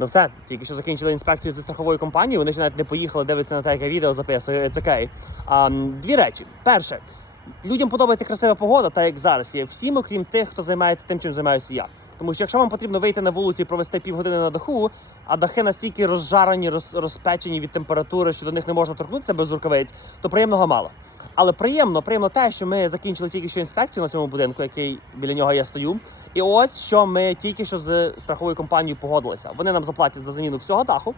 Ну все, тільки що закінчили інспекцію зі страховою компанією. Вони ще навіть не поїхали, дивитися на те, яке відео записую. It's okay. А, дві речі. Перше, людям подобається красива погода, так як зараз є. Всім, окрім тих, хто займається тим, чим займаюся я. Тому що якщо вам потрібно вийти на вулицю і провести півгодини на даху, а дахи настільки розжарені, роз, розпечені від температури, що до них не можна торкнутися без рукавиць, то приємного мало. Але приємно, приємно те, що ми закінчили тільки що інспекцію на цьому будинку, який біля нього я стою. І ось що ми тільки що з страховою компанією погодилися. Вони нам заплатять за заміну всього даху.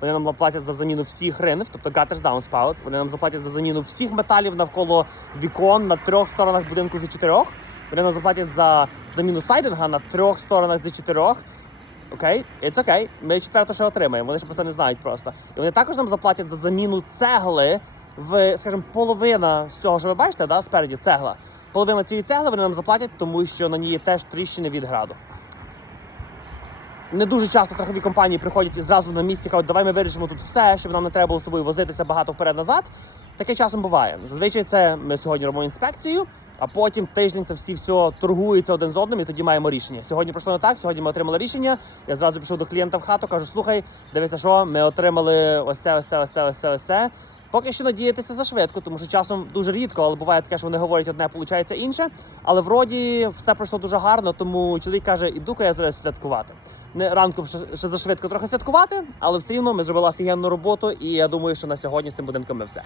Вони нам заплатять за заміну всіх ринів, тобто gutters, downspouts. Вони нам заплатять за заміну всіх металів навколо вікон на трьох сторонах будинку зі чотирьох. Вони нам заплатять за заміну сайдинга на трьох сторонах зі чотирьох. Окей, it's окей. Ми четверто ще отримаємо. Вони ще про це не знають просто. І вони також нам заплатять за заміну цегли в, скажімо, половина з цього, що ви бачите, да, спереді цегла. Половина цієї цегли вони нам заплатять, тому що на ній є теж тріщини від граду. Не дуже часто страхові компанії приходять і зразу на місці кажуть, давай ми вирішимо тут все, щоб нам не треба було з тобою возитися багато вперед-назад. Таке часом буває. Зазвичай це ми сьогодні робимо інспекцію, а потім тиждень це всі все торгуються один з одним, і тоді маємо рішення. Сьогодні пройшло не так. Сьогодні ми отримали рішення. Я зразу пішов до клієнта в хату, кажу: слухай, дивися, що ми отримали ось це, ось це, ось це, ось це, ось це. Поки що надіятися за швидко, тому що часом дуже рідко, але буває таке, що вони говорять одне, виходить інше. Але вроді все пройшло дуже гарно, тому чоловік каже: іду-ка я зараз святкувати. Не ранком ще, ще за швидко трохи святкувати, але все рівно ми зробили офігенну роботу, і я думаю, що на сьогодні з цим будинком ми все.